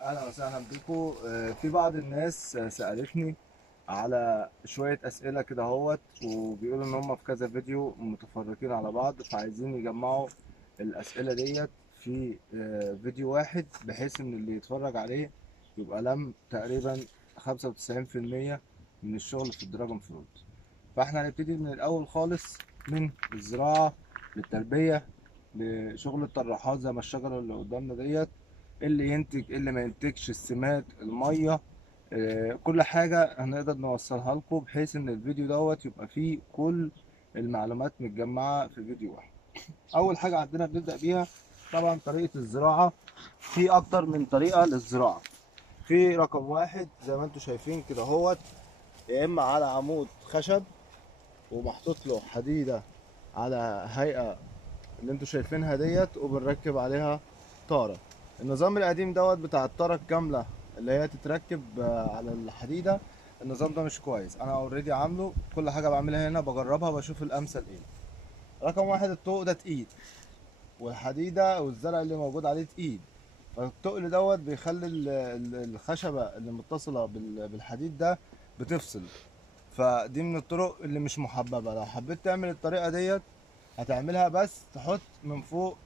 اهلا وسهلا بيكم. في بعض الناس سألتني على شوية أسئلة كده اهوت، وبيقولوا إن هم في كذا فيديو متفرقين على بعض، فعايزين يجمعوا الأسئلة ديت في فيديو واحد، بحيث إن اللي يتفرج عليه يبقى لم تقريبا 95% من الشغل في الدراجون فروت. فاحنا هنبتدي من الأول خالص، من الزراعة للتربية لشغل الطراحات زي ما الشجرة اللي قدامنا ديت، اللي ينتج اللي ما ينتجش، السماد، الميه، كل حاجه هنقدر نوصلها لكم، بحيث ان الفيديو دوت يبقى فيه كل المعلومات متجمعه في فيديو واحد. اول حاجه عندنا بنبدا بيها طبعا طريقه الزراعه. في اكتر من طريقه للزراعه. في رقم واحد زي ما انتم شايفين كده اهوت، يا اما على عمود خشب ومحطوط له حديده على هيئه اللي انتوا شايفينها ديت، وبنركب عليها طارة. النظام القديم دوت بتاع الطارة الكاملة اللي هي تتركب على الحديدة. النظام ده مش كويس، انا اوريدي عامله، كل حاجة بعملها هنا بجربها بشوف الامثل ايه. رقم واحد، الطوق ده تقيل، والحديدة والزرع اللي موجود عليه تقيل، فالتقل دوت بيخلي الخشبة اللي متصلة بالحديد ده بتفصل. فدي من الطرق اللي مش محببة. لو حبيت تعمل الطريقة ديت هتعملها، بس تحط من فوق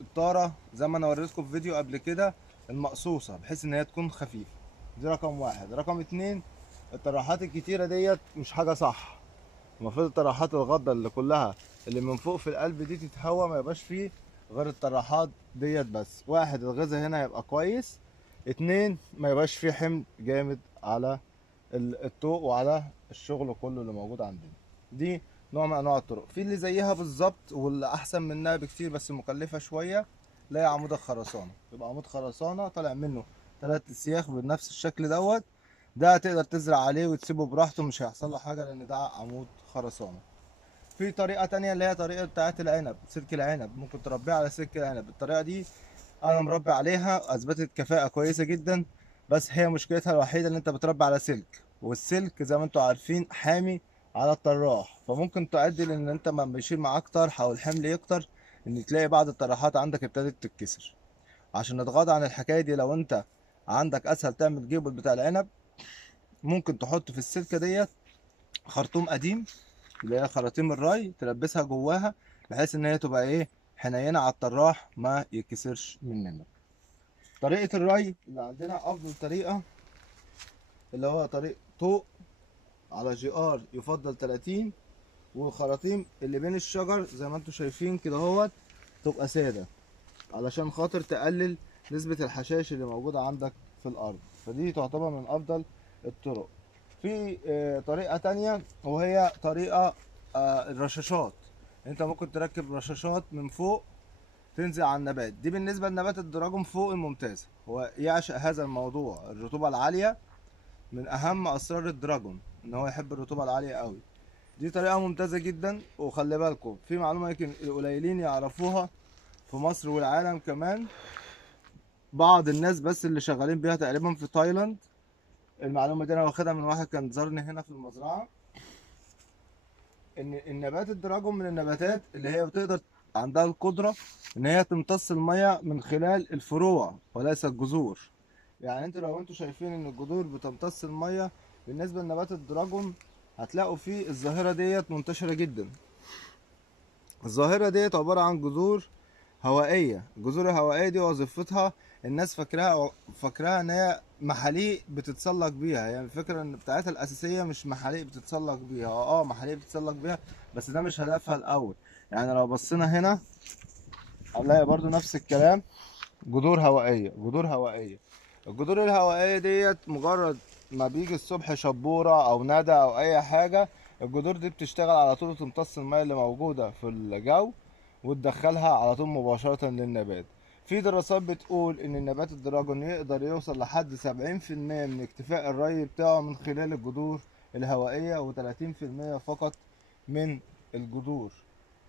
الطارة زي ما انا وريتكم في فيديو قبل كده، المقصوصة، بحيث ان هي تكون خفيفة. دي رقم واحد. رقم اتنين، الطراحات الكتيرة ديت مش حاجة صح. المفروض الطراحات الغضة اللي كلها اللي من فوق في القلب دي تتهوى، ما يبقاش فيه غير الطراحات ديت بس. واحد، الغذاء هنا يبقى كويس. اتنين، ما يبقاش فيه حمل جامد على الطوق وعلى الشغل كله اللي موجود عندنا. دي نوع من انواع الطرق. في اللي زيها بالظبط واللي احسن منها بكتير بس مكلفة شوية، اللي هي عمود الخرسانة. يبقى عمود خرسانة طالع منه 3 سياخ بنفس الشكل دوت. ده تقدر تزرع عليه وتسيبه براحته، مش هيحصل له حاجة لان ده عمود خرسانة. في طريقة تانية اللي هي طريقة بتاعت العنب، سلك العنب، ممكن تربيه على سلك العنب. الطريقة دي انا مربي عليها، اثبتت كفاءة كويسة جدا. بس هي مشكلتها الوحيدة ان انت بتربي على سلك، والسلك زي ما انتم عارفين حامي على الطراح، فممكن تؤدي لان انت ما بيشيل معاك طرح او الحمل يكتر، ان تلاقي بعض الطراحات عندك ابتدت تتكسر. عشان نتغاضى عن الحكاية دي، لو انت عندك اسهل تعمل جيبل بتاع العنب، ممكن تحط في السلكة ديت خرطوم قديم، اللي هي خراطيم الري، تلبسها جواها، بحيث ان هي تبقى ايه، حنينة على الطراح ما يتكسرش مننا. طريقة الري اللي عندنا أفضل طريقة اللي هو طريق طوق على جي ار، يفضل 30، والخراطيم اللي بين الشجر زي ما انتم شايفين كده اهوت تبقى سادة، علشان خاطر تقلل نسبة الحشائش اللي موجودة عندك في الأرض. فدي تعتبر من أفضل الطرق. في طريقة تانية، وهي طريقة الرشاشات. انت ممكن تركب رشاشات من فوق تنزل على النبات. دي بالنسبة لنبات الدراجون فوق الممتازة، هو يعشق هذا الموضوع، الرطوبة العالية من أهم أسرار الدراجون، إن هو يحب الرطوبة العالية قوي. دي طريقة ممتازة جدا. وخلي بالكم في معلومة يمكن القليلين يعرفوها في مصر والعالم كمان، بعض الناس بس اللي شغالين بيها تقريبا في تايلاند. المعلومة دي أنا واخدها من واحد كان زارني هنا في المزرعة، إن النبات الدراجون من النباتات اللي هي بتقدر، عندها القدرة إن هي تمتص المية من خلال الفروع وليس الجذور. يعني لو انتوا شايفين ان الجذور بتمتص المية، بالنسبة لنبات الدراجون هتلاقوا فيه الظاهرة ديت منتشرة جدا. الظاهرة ديت عبارة عن جذور هوائية. الجذور الهوائية دي وظيفتها، الناس فاكراها ان هي محاليق بتتسلق بيها. يعني الفكرة ان بتاعتها الأساسية مش محاليق بتتسلق بيها، محاليق بتتسلق بيها، بس ده مش هدفها الأول. يعني لو بصينا هنا هنلاقي برضو نفس الكلام، جذور هوائية، جذور هوائية. الجذور الهوائية ديت مجرد ما بيجي الصبح شبورة أو ندى أو أي حاجة، الجذور دي بتشتغل على طول تمتص المية اللي موجودة في الجو وتدخلها على طول مباشرة للنبات. في دراسات بتقول إن النبات الدراجون يقدر يوصل لحد 70% من اكتفاء الري بتاعه من خلال الجذور الهوائية، و30% فقط من الجذور.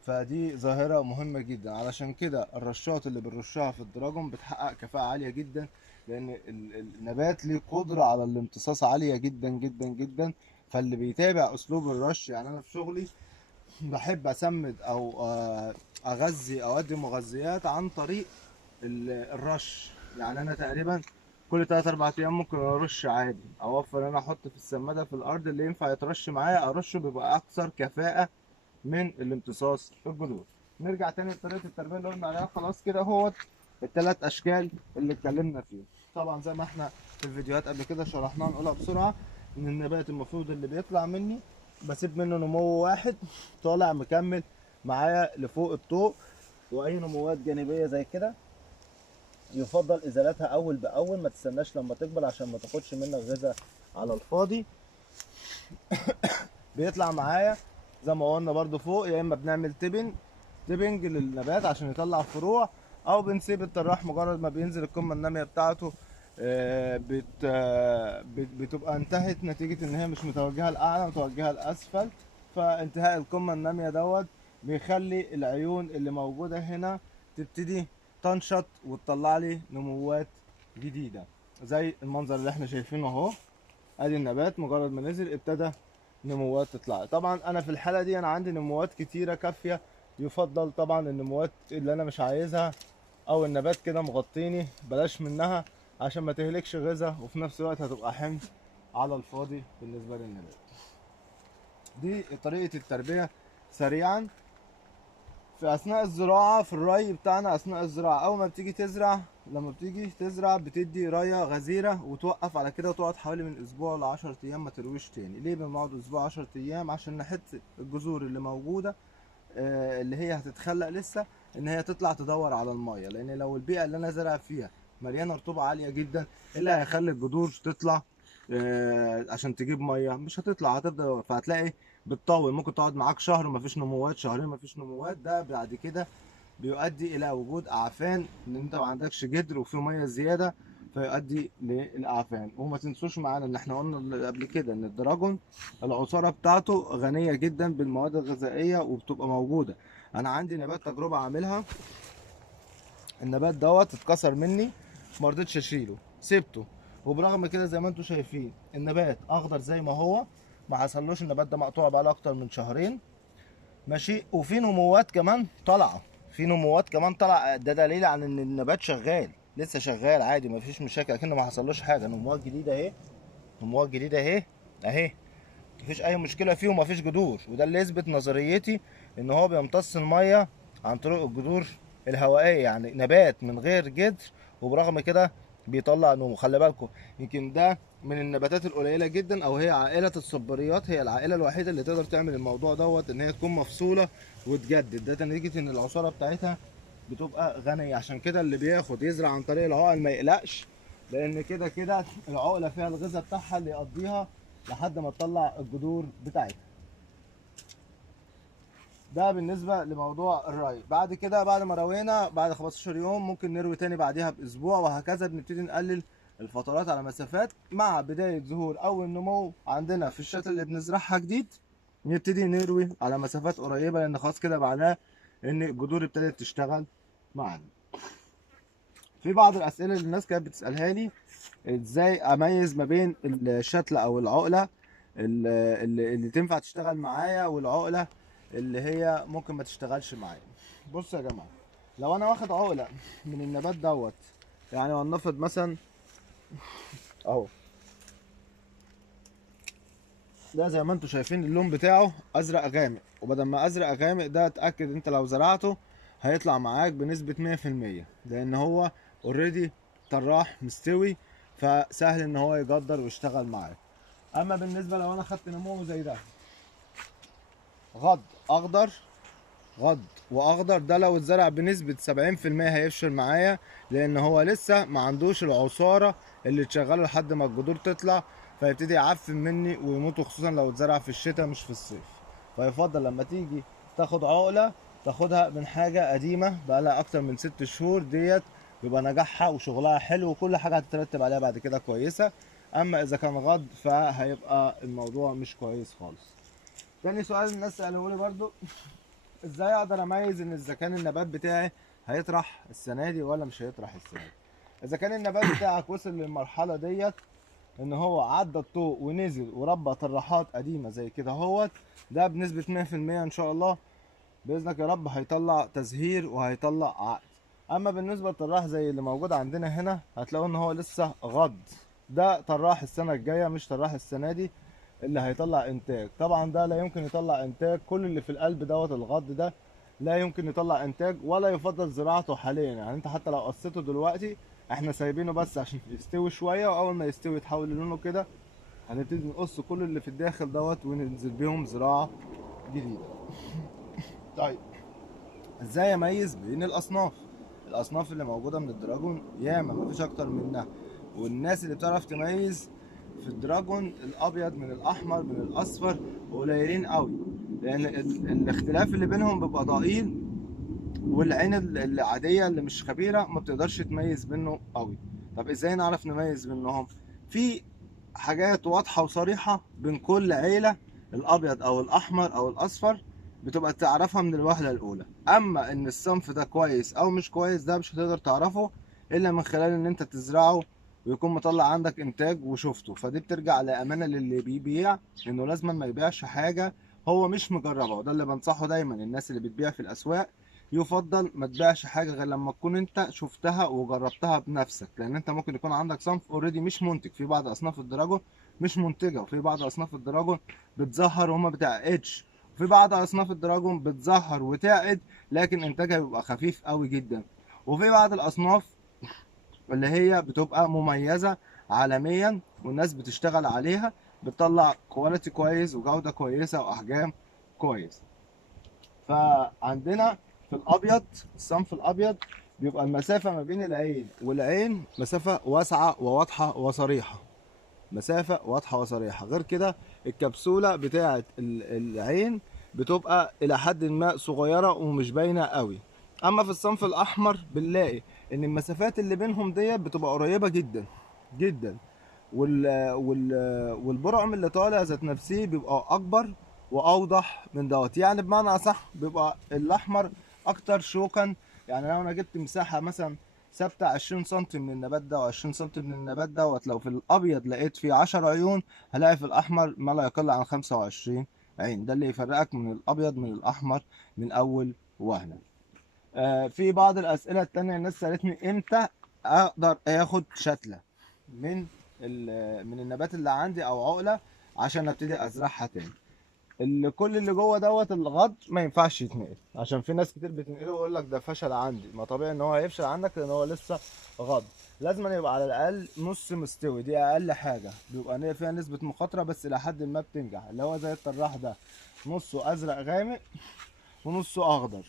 فدي ظاهرة مهمة جدا. علشان كده الرشات اللي بنرشها في الدراجون بتحقق كفاءة عالية جدا، لأن النبات ليه قدرة على الامتصاص عالية جدا جدا جدا. فاللي بيتابع أسلوب الرش، يعني أنا في شغلي بحب أسمد أو أغذي أو أدي مغذيات عن طريق الرش. يعني أنا تقريبا كل 3 4 ايام ممكن ارش عادي، اوفر ان انا احط في السماده في الارض اللي ينفع يترش معايا ارشه، بيبقى اكثر كفاءه من الامتصاص الجذور. نرجع تاني لطريقه التربيه اللي قلنا عليها. خلاص كده هو الثلاث اشكال اللي اتكلمنا فيهم. طبعا زي ما احنا في الفيديوهات قبل كده شرحناها، نقولها بسرعه. ان النبات المفروض اللي بيطلع مني بسيب منه نمو واحد طالع مكمل معايا لفوق الطوق، واي نموات جانبيه زي كده يفضل ازالتها اول باول، ما تستناش لما تكبر عشان ما تاخدش منك غذاء على الفاضي. بيطلع معايا زي ما قلنا برضو فوق، يا اما بنعمل تيبنج للنبات عشان يطلع فروع، او بنسيب الطراح مجرد ما بينزل القمه الناميه بتاعته بتبقى انتهت، نتيجه ان هي مش متوجهه لاعلى، متوجهه لاسفل. فانتهاء القمه الناميه دوت بيخلي العيون اللي موجوده هنا تبتدي تنشط وتطلع لي نموات جديده، زي المنظر اللي احنا شايفينه اهو. ادي النبات مجرد ما نزل ابتدى نموات تطلع. طبعا انا في الحاله دي انا عندي نموات كتيره كافيه، يفضل طبعا النموات اللي انا مش عايزها او النبات كده مغطيني بلاش منها، عشان ما تهلكش غذاء وفي نفس الوقت هتبقى حمل على الفاضي بالنسبه للنبات. دي طريقه التربيه سريعا. في اثناء الزراعه في الري بتاعنا، اثناء الزراعه اول ما بتيجي تزرع، لما بتيجي تزرع بتدي ريه غزيره وتوقف على كده، وتقعد حوالي من اسبوع ل 10 ايام ما ترويش تاني. ليه بنقعد اسبوع 10 ايام؟ عشان نحط الجذور اللي موجوده اللي هي هتتخلق لسه ان هي تطلع تدور على الميه، لان لو البيئه اللي انا زارع فيها مليانه رطوبه عاليه جدا، إيه اللي هيخلي الجذور تطلع عشان تجيب ميه؟ مش هتطلع، هتفضل. فهتلاقي بتطول، ممكن تقعد معاك شهر ومفيش نموات، شهرين مفيش نموات. ده بعد كده بيؤدي الى وجود اعفان، ان انت ما عندكش جدر وفي ميه زياده، فيؤدي للاعفان. وما تنسوش معانا ان احنا قلنا قبل كده ان الدراجون العصاره بتاعته غنيه جدا بالمواد الغذائيه وبتبقى موجوده. انا عندي نبات تجربه عاملها، النبات دوت اتكسر مني، ما رضيتش اشيله سيبته، وبرغم كده زي ما انتم شايفين النبات اخضر زي ما هو، ما حصلوش. النبات ده مقطوع بقاله اكتر من شهرين ماشي، وفي نموات كمان طالعه، في نموات كمان طالعه. ده دليل على ان النبات شغال، لسه شغال عادي، ما فيش مشاكل، اكنه ما حصلوش حاجه. نموات جديده اهي، نموات جديده اهي اهي، مفيش اي مشكله فيه ومفيش جذور. وده اللي يثبت نظريتي ان هو بيمتص الميه عن طريق الجذور الهوائيه، يعني نبات من غير جذر وبرغم كده بيطلع نمو. خلي بالكم، يمكن ده من النباتات القليله جدا، او هي عائله الصباريات، هي العائله الوحيده اللي تقدر تعمل الموضوع دوت، ان هي تكون مفصوله وتجدد. ده نتيجه ان العصاره بتاعتها بتبقى غنيه. عشان كده اللي بياخد يزرع عن طريق العقل ما يقلقش، لان كده كده العقله فيها الغذاء بتاعها اللي يقضيها لحد ما تطلع الجذور بتاعتها. ده بالنسبه لموضوع الري. بعد كده بعد ما روينا بعد 15 يوم ممكن نروي تاني بعدها باسبوع، وهكذا بنبتدي نقلل الفترات على مسافات. مع بدايه ظهور اول نمو عندنا في الشتاء اللي بنزرعها جديد، نبتدي نروي على مسافات قريبه، لان خلاص كده معناه ان الجذور ابتدت تشتغل معانا. في بعض الاسئله اللي الناس كانت بتسالها لي، ازاي اميز ما بين الشتله او العقله اللي تنفع تشتغل معايا والعقله اللي هي ممكن ما تشتغلش معايا. بصوا يا جماعه، لو انا واخد عقله من النبات دوت، يعني ولنفرض مثلا اهو، ده زي ما انتم شايفين اللون بتاعه ازرق غامق، وبدل ما ازرق غامق ده اتاكد انت لو زرعته هيطلع معاك بنسبه 100%، لان هو اوريدي طراح مستوي، فسهل ان هو يجدر ويشتغل معاك. اما بالنسبه لو انا خدت نمو زي ده غض اخضر، غض واخضر، ده لو اتزرع بنسبه 70% هيفشل معايا، لان هو لسه ما عندوش العصاره اللي تشغله لحد ما الجذور تطلع، فيبتدي يعفن مني ويموت، خصوصا لو اتزرع في الشتاء مش في الصيف. فيفضل لما تيجي تاخد عقله تاخدها من حاجه قديمه بقالها اكتر من 6 شهور، ديت بيبقى نجاحها وشغلها حلو وكل حاجه هتترتب عليها بعد كده كويسه. اما اذا كان غض فهيبقى الموضوع مش كويس خالص. تاني سؤال الناس سألوه لي برضو، ازاي اقدر اميز ان اذا كان النبات بتاعي هيطرح السنه دي ولا مش هيطرح السنه دي؟ اذا كان النبات بتاعك وصل للمرحله ديت ان هو عدى الطوق ونزل وربى طراحات قديمه زي كده اهوت، ده بنسبه 100% ان شاء الله باذنك يا رب هيطلع تزهير وهيطلع عقد. اما بالنسبه للطراح زي اللي موجود عندنا هنا هتلاقوا ان هو لسه غض. ده طراح السنه الجايه مش طراح السنه دي اللي هيطلع انتاج. طبعا ده لا يمكن يطلع انتاج، كل اللي في القلب دوت الغض ده لا يمكن يطلع انتاج ولا يفضل زراعته حاليا. يعني انت حتى لو قصيته دلوقتي احنا سايبينه بس عشان يستوي شويه، واول ما يستوي يتحول لونه كده هنبتدي نقص كل اللي في الداخل دوت وننزل بيهم زراعه جديده. طيب ازاي اميز بين الاصناف؟ الاصناف اللي موجوده من الدراجون ياما مفيش اكتر منها، والناس اللي بتعرف تميز في الدراجون الابيض من الاحمر من الاصفر قليلين قوي، لان الاختلاف اللي بينهم بيبقى ضئيل، والعين العاديه اللي مش خبيره ما بتقدرش تميز منه قوي. طب ازاي نعرف نميز منهم؟ في حاجات واضحه وصريحه بين كل عيله، الابيض او الاحمر او الاصفر، بتبقى تعرفها من الوهله الاولى. اما ان الصنف ده كويس او مش كويس ده مش هتقدر تعرفه الا من خلال ان انت تزرعه ويكون مطلع عندك انتاج وشفته. فدي بترجع لامانه للي بيبيع، انه لازم ما يبيعش حاجه هو مش مجربها. وده اللي بنصحه دايما الناس اللي بتبيع في الاسواق، يفضل ما تبيعش حاجه غير لما تكون انت شفتها وجربتها بنفسك، لان انت ممكن يكون عندك صنف اوريدي مش منتج. في بعض اصناف الدراجون مش منتجه، وفي بعض اصناف الدراجون بتزهر وما بتعقدش، وفي بعض اصناف الدراجون بتزهر وتعقد لكن انتاجها بيبقى خفيف قوي جدا، وفي بعض الاصناف اللي هي بتبقى مميزه عالميا والناس بتشتغل عليها، بتطلع كواليتي كويس وجوده كويسه واحجام كويس. فعندنا في الابيض، الصنف الابيض بيبقى المسافه ما بين العين والعين مسافه واسعه وواضحه وصريحه، مسافه واضحه وصريحه. غير كده الكبسوله بتاعه العين بتبقى الى حد ما صغيره ومش باينه قوي. اما في الصنف الاحمر بنلاقي ان المسافات اللي بينهم ديت بتبقى قريبه جدا جدا، والبرعم اللي طالع ذات نفسه بيبقى اكبر واوضح من دوت. يعني بمعنى اصح بيبقى الاحمر اكتر شوكا. يعني لو انا جبت مساحه مثلا ثابته 20 سم من النبات ده و20 سم من النبات دوت، لو في الابيض لقيت فيه 10 عيون هلاقي في الاحمر ما لا يقل عن 25 عين. ده اللي يفرقك من الابيض من الاحمر من اول وهله. في بعض الاسئله التانية الناس سالتني امتى اقدر اخد شتله من من النبات اللي عندي او عقله عشان ابتدي ازرعها تاني. كل اللي جوه دوت الغض ما ينفعش يتنقل، عشان في ناس كتير بتنقله ويقول لك ده فشل عندي. ما طبيعي ان هو هيفشل عندك لان هو لسه غض. لازم يبقى على الاقل نص مستوي، دي اقل حاجه بيبقى فيها نسبه مخاطره بس الى حد ما بتنجح، اللي هو زي الطراح ده نصه ازرق غامق ونصه اخضر.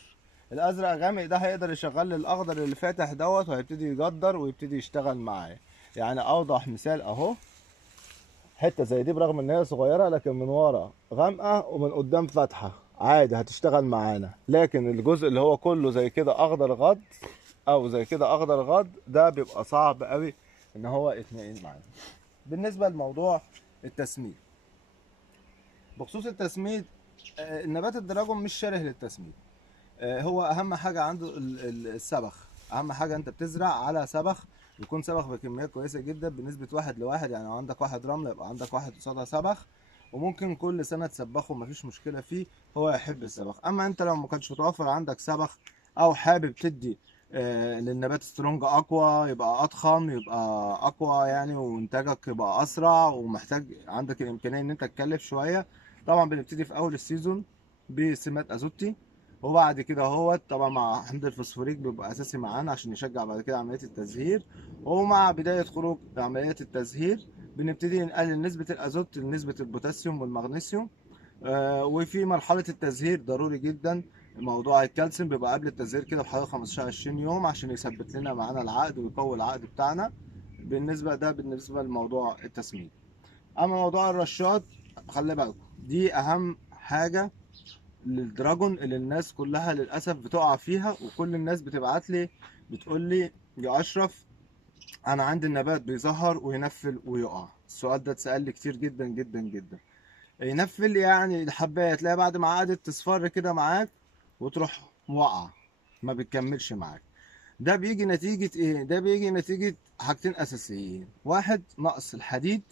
الازرق غامق ده هيقدر يشغل الاخضر اللي فاتح دوت وهيبتدي يجدر ويبتدي يشتغل معاه. يعني اوضح مثال اهو، حته زي دي برغم ان هي صغيره لكن من ورا غامقه ومن قدام فاتحه عادي هتشتغل معانا. لكن الجزء اللي هو كله زي كده اخضر غض او زي كده اخضر غض ده بيبقى صعب قوي ان هو يتنقل معانا. بالنسبه لموضوع التسميد، بخصوص التسميد النبات الدراجون مش شره للتسميد. هو اهم حاجه عنده السبخ. اهم حاجه انت بتزرع على سبخ يكون سبخ بكميات كويسه جدا بنسبه 1:1. يعني لو عندك 1 رمله يبقى عندك 1 قصادها سبخ، وممكن كل سنه تسبخه مفيش مشكله فيه، هو يحب السبخ. اما انت لو ما كانش متوفر عندك سبخ او حابب تدي للنبات سترونج اقوى، يبقى اضخم، يبقى اقوى يعني، وانتاجك يبقى اسرع، ومحتاج عندك الامكانيه ان انت تكلف شويه، طبعا بنبتدي في اول السيزون بسمات ازوتي، وبعد كده هو طبعا مع حمض الفوسفوريك بيبقى اساسي معانا عشان يشجع بعد كده عمليه التزهير. ومع بدايه خروج عمليه التزهير بنبتدي نقلل نسبه الازوت لنسبه البوتاسيوم والمغنيسيوم. وفي مرحله التزهير ضروري جدا موضوع الكالسيوم بيبقى قبل التزهير كده بحوالي 15 20 يوم عشان يثبت لنا معانا العقد ويقوي العقد بتاعنا. بالنسبه لموضوع التسميد. اما موضوع الرشاد خلي بالكم دي اهم حاجه للدراجون اللي الناس كلها للاسف بتقع فيها، وكل الناس بتبعت لي بتقول لي يا اشرف انا عندي النبات بيظهر وينفل ويقع. السؤال ده اتسال لي كتير جدا جدا جدا. ينفل يعني الحبايه تلاقي بعد ما قعدت تصفر كده معاك وتروح واقعه ما بتكملش معاك. ده بيجي نتيجه ايه؟ ده بيجي نتيجه حاجتين اساسيين. واحد، نقص الحديد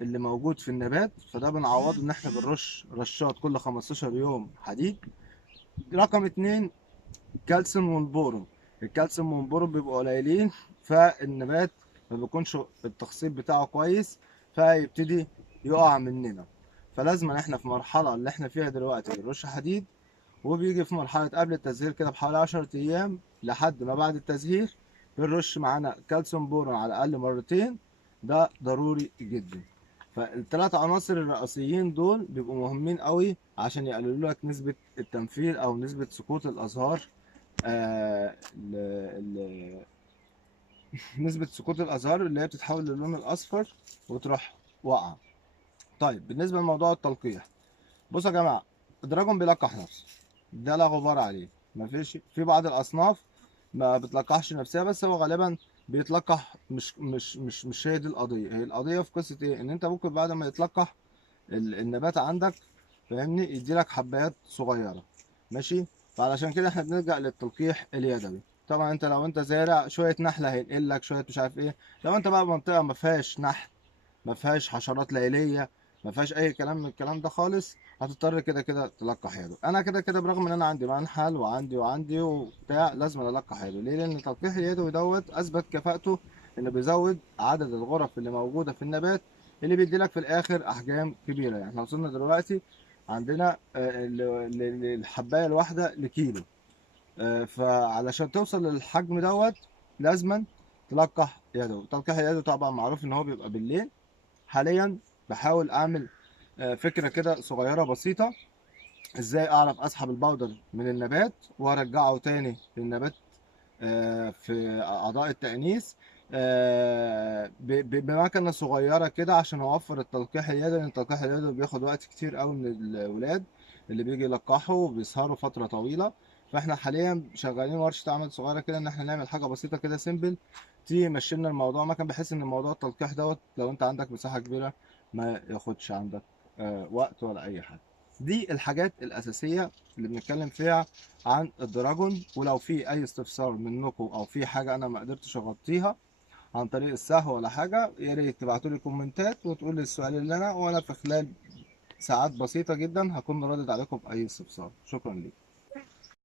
اللي موجود في النبات، فده بنعوضه ان احنا بنرش رشات كل 15 يوم حديد. رقم اتنين، كالسيوم والبورون. الكالسيوم والبورون بيبقوا قليلين، فالنبات ما بيكونش التخصيب بتاعه كويس، فيبتدي يقع مننا. فلازم احنا في مرحلة اللي احنا فيها دلوقتي بنرش حديد، وبيجي في مرحلة قبل التزهير كده بحوالي 10 أيام لحد ما بعد التزهير بنرش معانا كالسيوم بورون على الأقل مرتين. ده ضروري جدا. فالثلاث عناصر الرئيسيين دول بيبقوا مهمين قوي عشان يقللوا لك نسبة التنفيذ أو نسبة سقوط الأزهار. آه نسبة سقوط الأزهار اللي هي بتتحول للون الأصفر وتروح واقعة. طيب بالنسبة لموضوع التلقيح، بصوا يا جماعة، الدراجون بيلقح نفسه، ده لا غبار عليه. مفيش في بعض الأصناف ما بتلقحش نفسها، بس هو غالبا بيتلقح. مش هي دي القضية. هي القضية في قصة إيه؟ إن أنت ممكن بعد ما يتلقح النبات عندك، فاهمني، يديلك حبايات صغيرة. ماشي. فعلشان كده احنا بنلجأ للتلقيح اليدوي. طبعا انت لو انت زارع شوية نحلة هينقل لك شوية مش عارف ايه. لو انت بقى منطقة ما فيهاش نحل، ما فيهاش حشرات ليليه، ما فيهاش اي كلام من الكلام ده خالص، هتضطر كده كده تلقح يده. انا كده كده برغم ان انا عندي منحل وعندي وبتاع لازم القح يده. ليه؟ لان تلقيح اليد دوت اثبت كفاءته انه بيزود عدد الغرف اللي موجوده في النبات، اللي بيدي لك في الاخر احجام كبيره. يعني احنا وصلنا دلوقتي عندنا الحبايه الواحده لكيلو. فعلشان توصل للحجم دوت لازما تلقح يده. تلقيح اليد طبعا معروف ان هو بيبقى بالليل. حاليا بحاول اعمل فكره كده صغيره بسيطه، ازاي اعرف اسحب البودر من النبات وارجعه تاني للنبات في اعضاء التأنيث بمكنه صغيره كده عشان اوفر التلقيح اليدوي. لان التلقيح اليدوي بياخد وقت كتير قوي من الولاد اللي بيجي يلقحوا وبيسهروا فتره طويله. فاحنا حاليا شغالين ورشه عمل صغيره كده ان احنا نعمل حاجه بسيطه كده سيمبل تمشي لنا الموضوع مكان، بحيث ان موضوع التلقيح دوت لو انت عندك مساحه كبيره ما ياخدش عندك وقت ولا اي حاجه. دي الحاجات الاساسيه اللي بنتكلم فيها عن الدراجون. ولو في اي استفسار منكم او في حاجه انا ما قدرتش اغطيها عن طريق السهو ولا حاجه، يا ريت تبعتوا لي كومنتات وتقول لي السؤال اللي وانا في خلال ساعات بسيطه جدا هكون ردد عليكم باي استفسار. شكرا لكم.